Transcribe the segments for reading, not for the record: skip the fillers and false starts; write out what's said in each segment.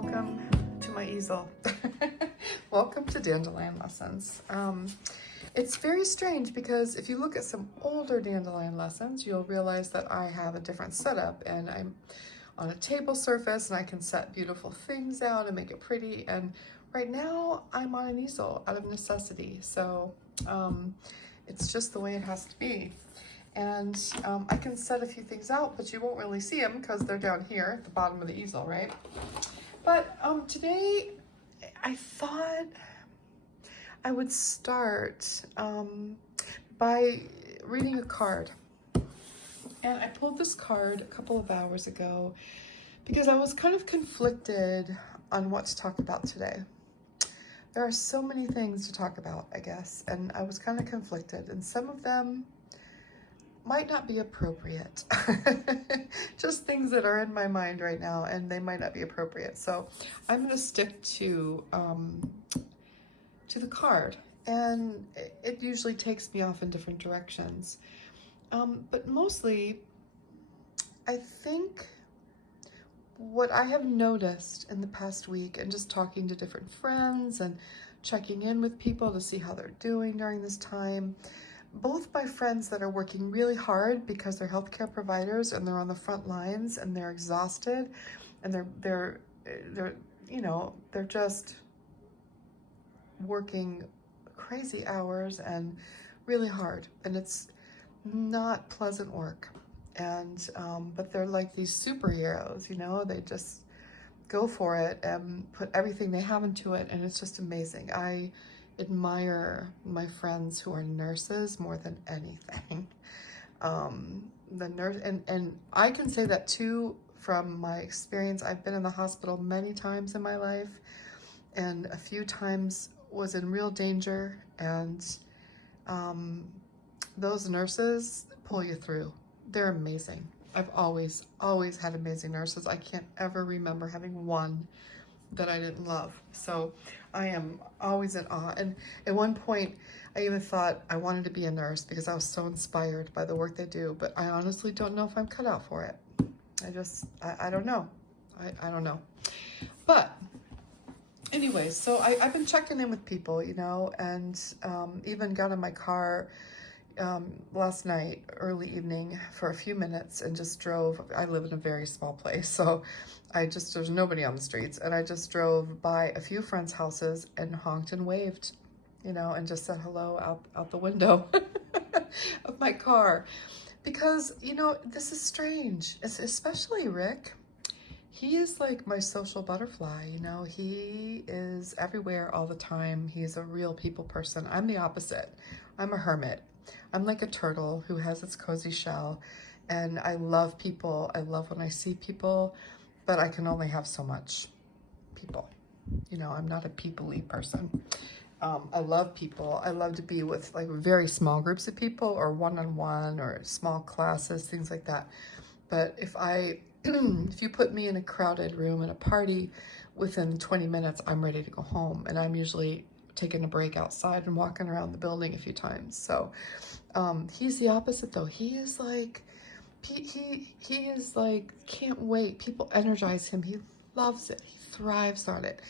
welcome to my easel. Welcome to Dandelion Lessons. It's very strange because if you look at some older dandelion lessons, you'll realize that I have a different setup and I'm on a table surface and I can set beautiful things out and make it pretty. And right now I'm on an easel out of necessity. So it's just the way it has to be. And I can set a few things out, but you won't really see them because they're down here at the bottom of the easel, right? But today I thought I would start by reading a card. And I pulled this card a couple of hours ago because I was kind of conflicted on what to talk about today. There are so many things to talk about, I guess, and I was kind of conflicted, and some of them might not be appropriate. Just things that are in my mind right now, and they might not be appropriate. So I'm going to stick to the card, and it usually takes me off in different directions. But mostly, I think what I have noticed in the past week, and just talking to different friends and checking in with people to see how they're doing during this time, both by friends that are working really hard because they're healthcare providers and they're on the front lines and they're exhausted and they're just working crazy hours and really hard, and it's not pleasant work. And but they're like these superheroes, they just go for it and put everything they have into it, and it's just amazing. I admire my friends who are nurses more than anything. The nurse, and I can say that too from my experience. I've been in the hospital many times in my life, and a few times was in real danger, and those nurses pull you through. They're amazing. I've always had amazing nurses. I can't ever remember having one that I didn't love. So I am always in awe. And at one point, I even thought I wanted to be a nurse because I was so inspired by the work they do. But I honestly don't know if I'm cut out for it. I don't know. I don't know. But anyway, so I've been checking in with people, and even got in my car last night, early evening, for a few minutes and just drove. I live in a very small place, so there's nobody on the streets, and I just drove by a few friends' houses and honked and waved, and just said hello out the window of my car. Because, this is strange. It's especially Rick. He is like my social butterfly, he is everywhere all the time. He's a real people person. I'm the opposite. I'm a hermit. I'm like a turtle who has its cozy shell, and I love people. I love when I see people, but I can only have so much people. I'm not a people-y person. I love people. I love to be with like very small groups of people, or one-on-one, or small classes, things like that. But if you put me in a crowded room at a party, within 20 minutes, I'm ready to go home. And I'm usually taking a break outside and walking around the building a few times. So he's the opposite though. He is like, he is like, can't wait. People energize him. He loves it. He thrives on it.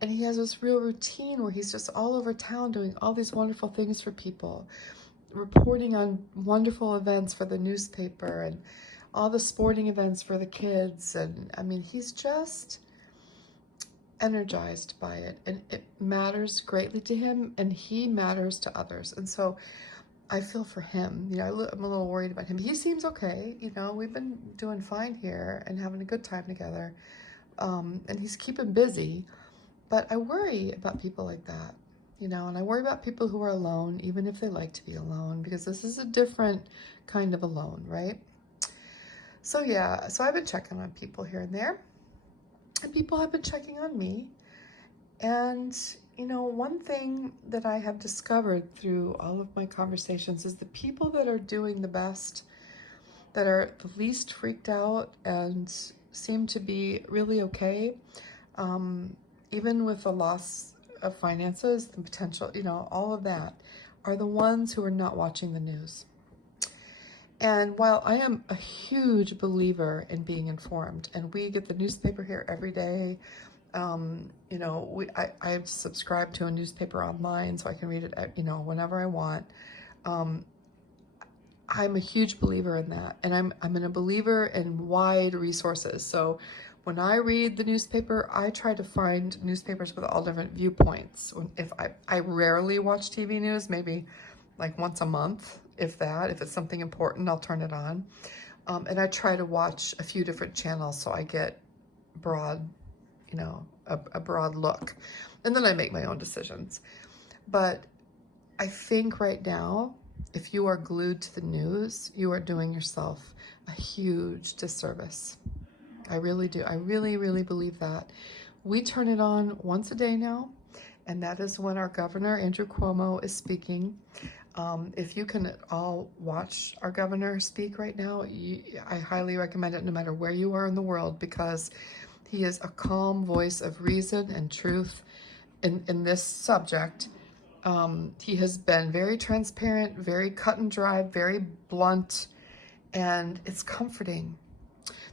And he has this real routine where he's just all over town doing all these wonderful things for people, reporting on wonderful events for the newspaper and all the sporting events for the kids. And I mean, he's just energized by it, and it matters greatly to him, and he matters to others. And so I feel for him. I'm a little worried about him. He seems okay. We've been doing fine here and having a good time together. And he's keeping busy, but I worry about people like that, and I worry about people who are alone, even if they like to be alone, because this is a different kind of alone, right? So yeah, so I've been checking on people here and there, and people have been checking on me. And, one thing that I have discovered through all of my conversations is the people that are doing the best, that are the least freaked out and seem to be really okay, even with the loss of finances, the potential, all of that, are the ones who are not watching the news. And while I am a huge believer in being informed, and we get the newspaper here every day, You know, I subscribe to a newspaper online so I can read it, you know, whenever I want. I'm a huge believer in that, and I'm a believer in wide resources. So when I read the newspaper, I try to find newspapers with all different viewpoints. If I rarely watch TV news, maybe like once a month, if that. If it's something important, I'll turn it on. And I try to watch a few different channels so I get broad, you know, a broad look. And then I make my own decisions. But I think right now, if you are glued to the news, you are doing yourself a huge disservice. I really do. I really, really believe that. We turn it on once a day now, and that is when our governor, Andrew Cuomo, is speaking. If you can all watch our governor speak right now, I highly recommend it no matter where you are in the world, because he is a calm voice of reason and truth in this subject. He has been very transparent, very cut and dry, very blunt, and it's comforting.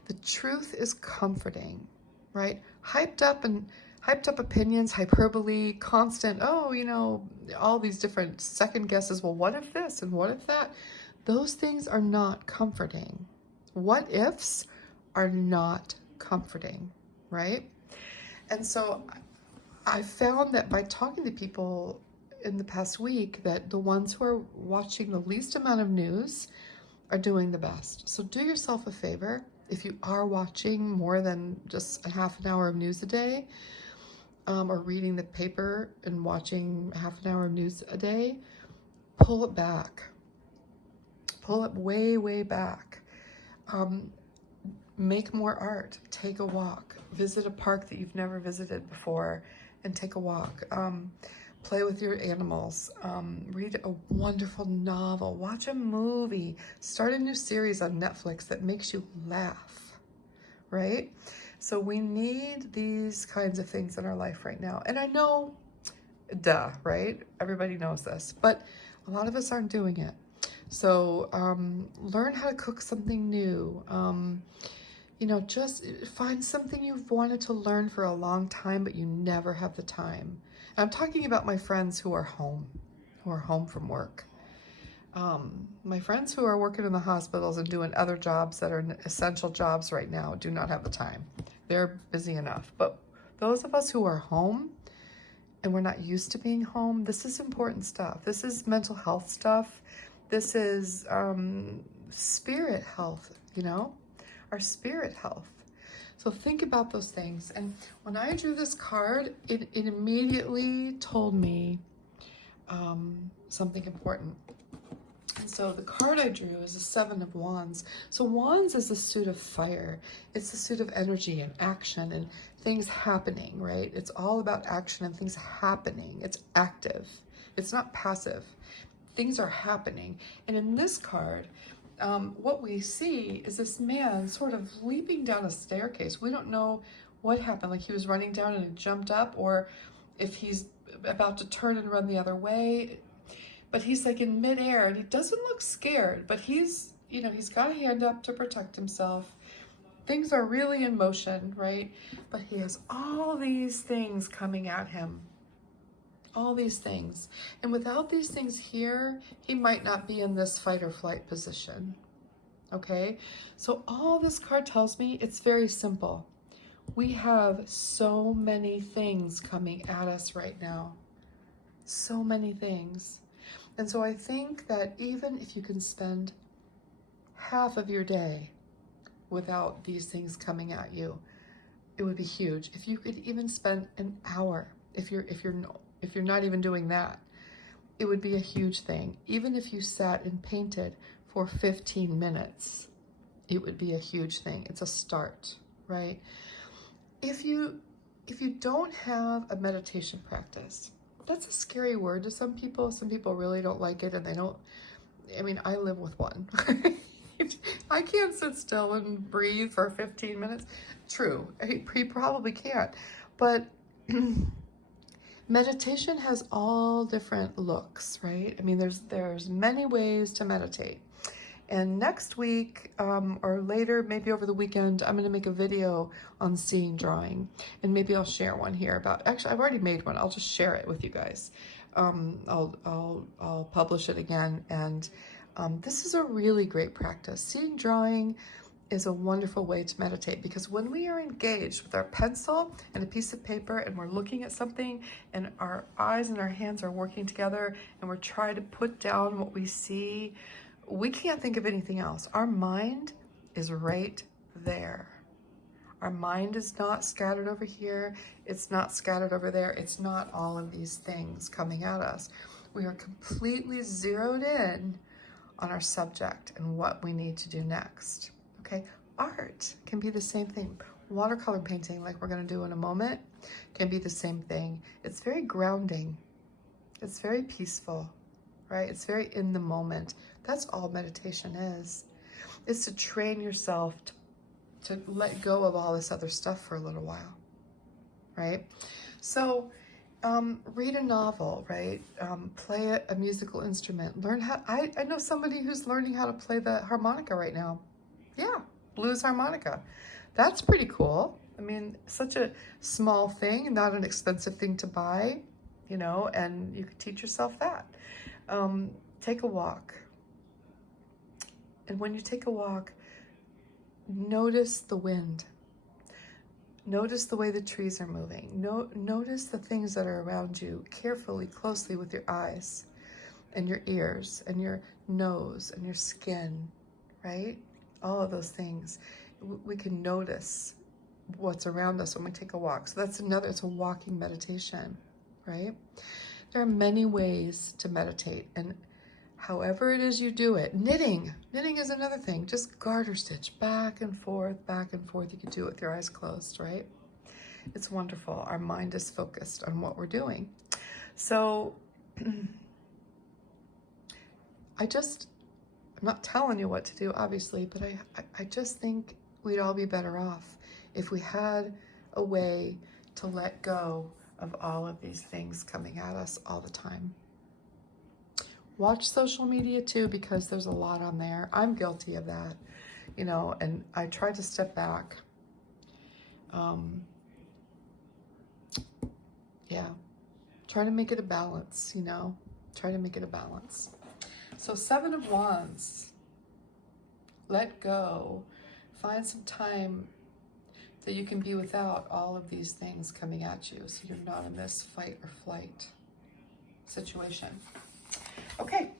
The truth is comforting, right? Hyped up opinions, hyperbole, constant, oh, you know, all these different second guesses. Well, what if this and what if that? Those things are not comforting. What ifs are not comforting, right? And so I found that by talking to people in the past week, that the ones who are watching the least amount of news are doing the best. So do yourself a favor. If you are watching more than just a half an hour of news a day, or reading the paper and watching half an hour of news a day, pull it back. Pull it way, way back. Make more art. Take a walk. Visit a park that you've never visited before and take a walk. Play with your animals, read a wonderful novel, watch a movie, start a new series on Netflix that makes you laugh, right? So we need these kinds of things in our life right now. And I know, duh, right? Everybody knows this, but a lot of us aren't doing it. So learn how to cook something new. You know, just find something you've wanted to learn for a long time, but you never have the time. I'm talking about my friends who are home from work. My friends who are working in the hospitals and doing other jobs that are essential jobs right now do not have the time. They're busy enough. But those of us who are home and we're not used to being home, this is important stuff. This is mental health stuff. This is spirit health, you know, our spirit health. So think about those things. And when I drew this card, it immediately told me something important. And so the card I drew is the Seven of Wands. So Wands is a suit of fire. It's a suit of energy and action and things happening, right? It's all about action and things happening. It's active. It's not passive. Things are happening. And in this card, what we see is this man sort of leaping down a staircase. We don't know what happened, like he was running down and it jumped up, or if he's about to turn and run the other way. But he's like in midair and he doesn't look scared, but he's, you know, he's got a hand up to protect himself. Things are really in motion, right? But he has all these things coming at him. All these things. And without these things here, he might not be in this fight or flight position. Okay? So all this card tells me, it's very simple. We have so many things coming at us right now. So many things. And so I think that even if you can spend half of your day without these things coming at you, it would be huge. If you could even spend an hour, if you're not even doing that, it would be a huge thing. Even if you sat and painted for 15 minutes, it would be a huge thing. It's a start, right? If you don't have a meditation practice, that's a scary word to some people. Some people really don't like it, and they don't, I mean, I live with one. I can't sit still and breathe for 15 minutes. True, he probably can't, but meditation has all different looks, right? I mean, there's many ways to meditate. And next week, or later, maybe over the weekend, I'm going to make a video on seeing drawing. And maybe I'll share one here about, actually, I've already made one. I'll just share it with you guys. I'll publish it again. And this is a really great practice. Seeing drawing is a wonderful way to meditate, because when we are engaged with our pencil and a piece of paper and we're looking at something and our eyes and our hands are working together and we're trying to put down what we see, we can't think of anything else. Our mind is right there. Our mind is not scattered over here. It's not scattered over there. It's not all of these things coming at us. We are completely zeroed in on our subject and what we need to do next. Okay, art can be the same thing. Watercolor painting, like we're going to do in a moment, can be the same thing. It's very grounding. It's very peaceful, right? It's very in the moment. That's all meditation is. It's to train yourself to let go of all this other stuff for a little while, right? So read a novel, right? Play a musical instrument. Learn how, I know somebody who's learning how to play the harmonica right now. Yeah, blues harmonica. That's pretty cool. I mean, such a small thing, not an expensive thing to buy, you know, and you can teach yourself that. Take a walk. And when you take a walk, notice the wind. Notice the way the trees are moving. Notice the things that are around you carefully, closely with your eyes and your ears and your nose and your skin, right? All of those things. We can notice what's around us when we take a walk. So that's another, it's a walking meditation, right? There are many ways to meditate, and however it is you do it. Knitting is another thing. Just garter stitch back and forth. You can do it with your eyes closed, right? It's wonderful. Our mind is focused on what we're doing. So I'm not telling you what to do, obviously, but I just think we'd all be better off if we had a way to let go of all of these things coming at us all the time. Watch social media too, because there's a lot on there. I'm guilty of that, you know, and I try to step back. Yeah, try to make it a balance, you know, try to make it a balance. So 7 of Wands, let go, find some time that you can be without all of these things coming at you, so you're not in this fight or flight situation. Okay,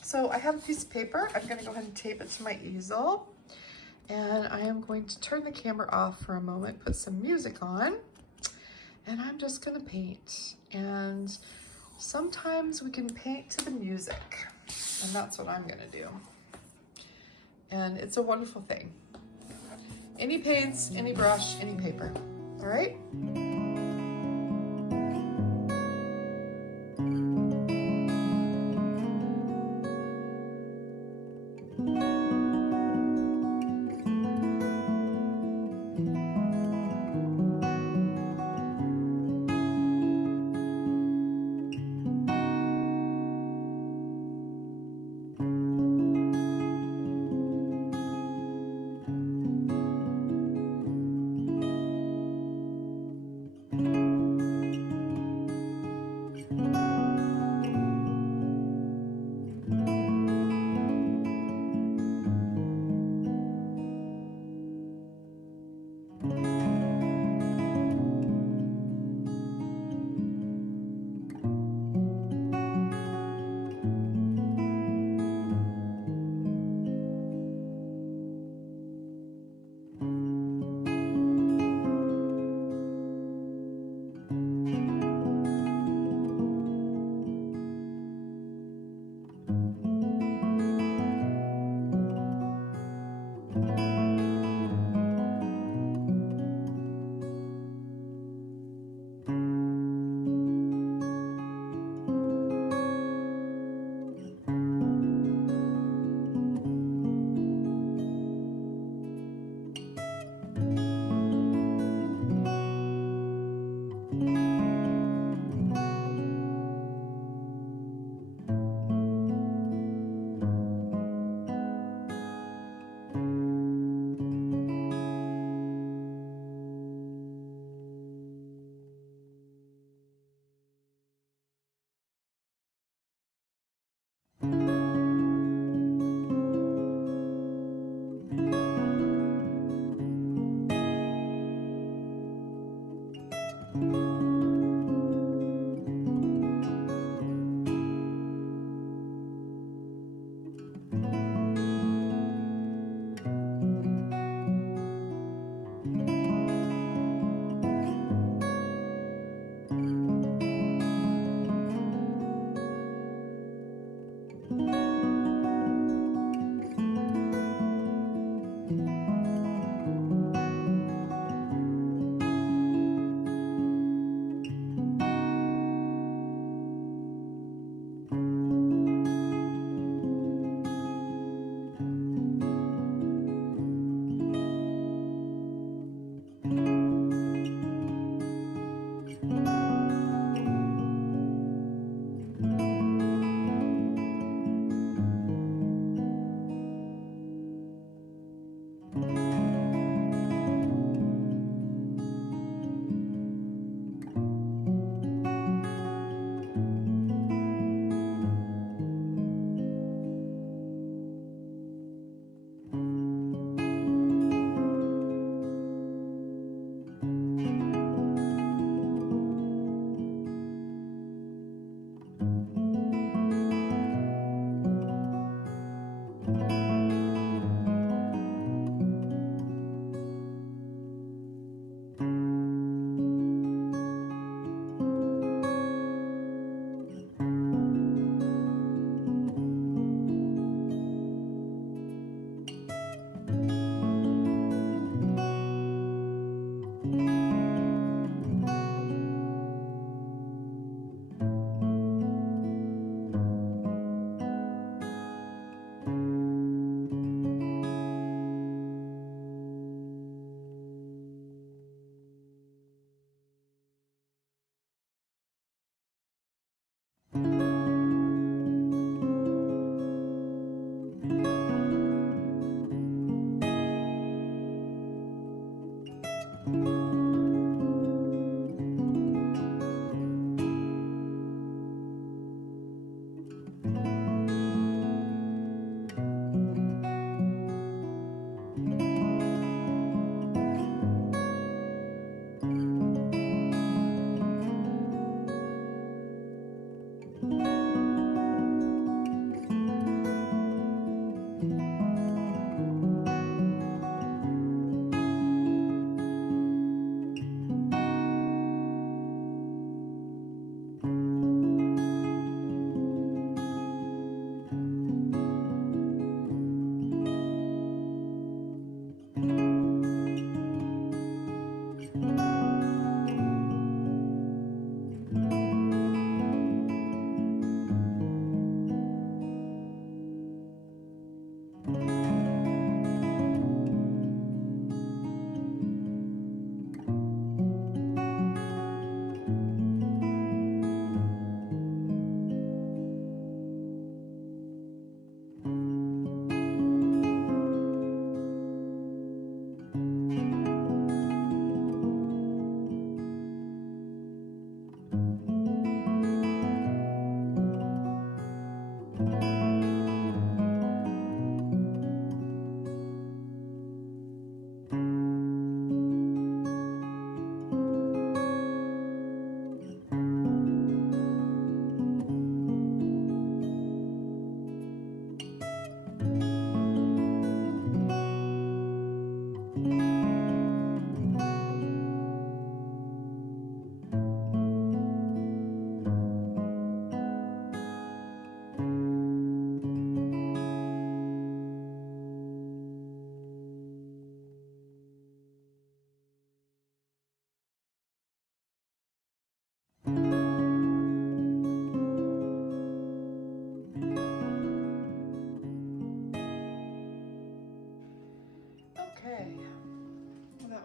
so I have a piece of paper. I'm going to go ahead and tape it to my easel, and I am going to turn the camera off for a moment, put some music on, and I'm just going to paint. And sometimes we can paint to the music, and that's what I'm going to do. And it's a wonderful thing. Any paints, any brush, any paper. All right?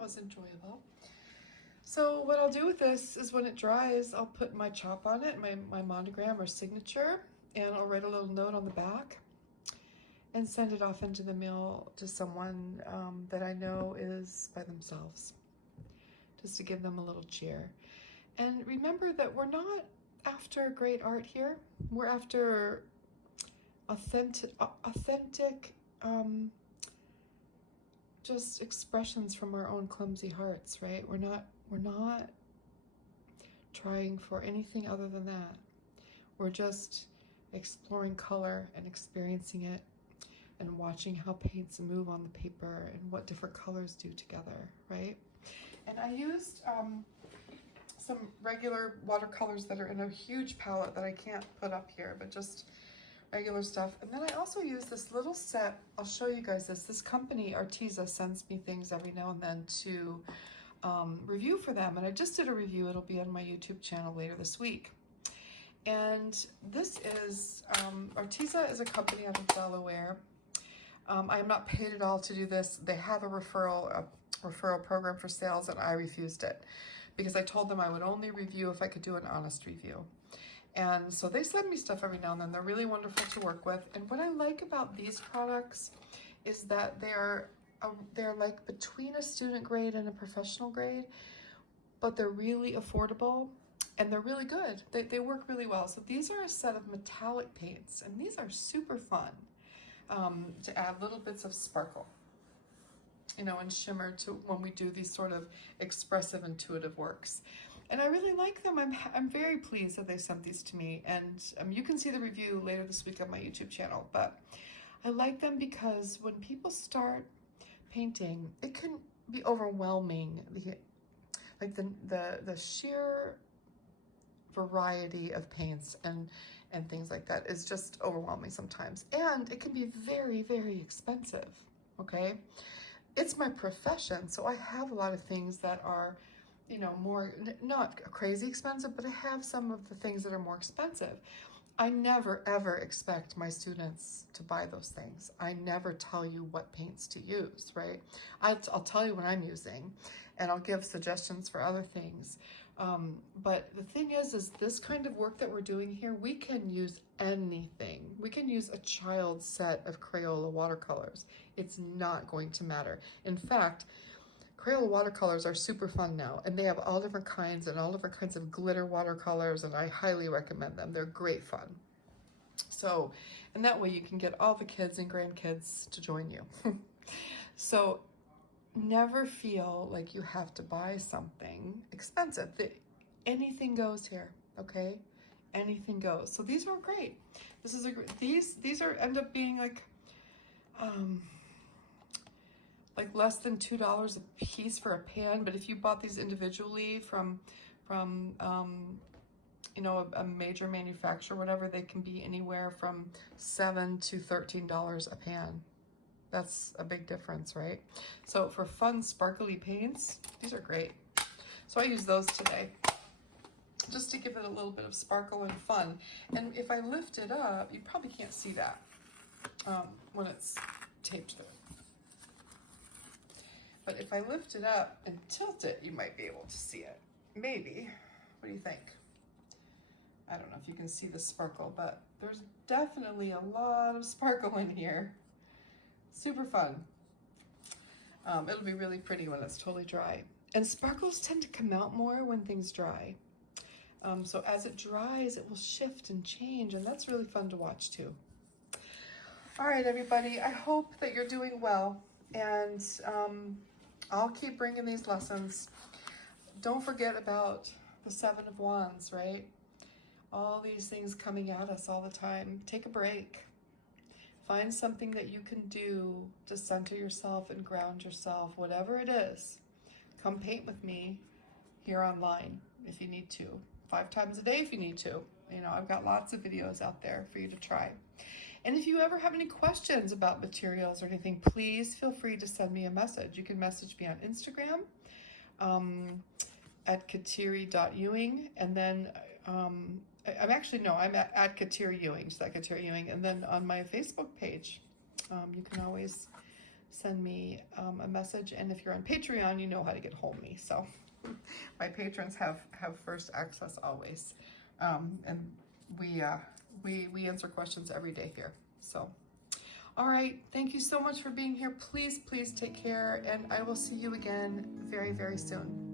was enjoyable. So what I'll do with this is when it dries, I'll put my chop on it, my monogram or signature, and I'll write a little note on the back and send it off into the mail to someone that I know is by themselves, just to give them a little cheer. And remember that we're not after great art here. We're after authentic just expressions from our own clumsy hearts, right? We're not trying for anything other than that. We're just exploring color and experiencing it and watching how paints move on the paper and what different colors do together, right? And I used some regular watercolors that are in a huge palette that I can't put up here, but just regular stuff. And then I also use this little set. I'll show you guys this. This company, Arteza, sends me things every now and then to review for them. And I just did a review. It'll be on my YouTube channel later this week. And this is, Arteza is a company out of Delaware. I am not paid at all to do this. They have a referral program for sales, and I refused it because I told them I would only review if I could do an honest review. And so they send me stuff every now and then. They're really wonderful to work with. And what I like about these products is that they're like between a student grade and a professional grade, but they're really affordable and they're really good. They work really well. So these are a set of metallic paints, and these are super fun to add little bits of sparkle, you know, and shimmer to when we do these sort of expressive, intuitive works. And I really like them. I'm very pleased that they sent these to me. And you can see the review later this week on my YouTube channel. But I like them because when people start painting, it can be overwhelming. Like the sheer variety of paints and things like that is just overwhelming sometimes. And it can be very, very expensive, okay? It's my profession, so I have a lot of things that are, you know, more, not crazy expensive, but I have some of the things that are more expensive. I never, ever expect my students to buy those things. I never tell you what paints to use, right? I'll tell you what I'm using, and I'll give suggestions for other things. But the thing is this kind of work that we're doing here, we can use anything. We can use a child's set of Crayola watercolors. It's not going to matter. In fact, Crayola watercolors are super fun now, and they have all different kinds and all different kinds of glitter watercolors, and I highly recommend them. They're great fun. So, and that way you can get all the kids and grandkids to join you. So never feel like you have to buy something expensive. Anything goes here, okay? Anything goes. So these are great. This is these are end up being like less than $2 a piece for a pan, but if you bought these individually from you know, a major manufacturer, whatever, they can be anywhere from $7 to $13 a pan. That's a big difference, right? So for fun, sparkly paints, these are great. So I use those today, just to give it a little bit of sparkle and fun. And if I lift it up, you probably can't see that when it's taped through. But if I lift it up and tilt it, you might be able to see it. Maybe. What do you think? I don't know if you can see the sparkle, but there's definitely a lot of sparkle in here. Super fun. It'll be really pretty when it's totally dry. And sparkles tend to come out more when things dry. So as it dries, it will shift and change, and that's really fun to watch too. All right, everybody, I hope that you're doing well, and I'll keep bringing these lessons. Don't forget about the Seven of Wands, right? All these things coming at us all the time. Take a break. Find something that you can do to center yourself and ground yourself, whatever it is. Come paint with me here online if you need to. 5 times a day if you need to. You know, I've got lots of videos out there for you to try. And if you ever have any questions about materials or anything, please feel free to send me a message. You can message me on Instagram at kateri.ewing, and then I'm at Kateri Ewing, just at Kateri Ewing, and then on my Facebook page, you can always send me a message. And if you're on Patreon, you know how to get hold of me. So my patrons have first access always. And we answer questions every day here. So, all right. Thank you so much for being here. Please, please take care. And I will see you again very, very soon.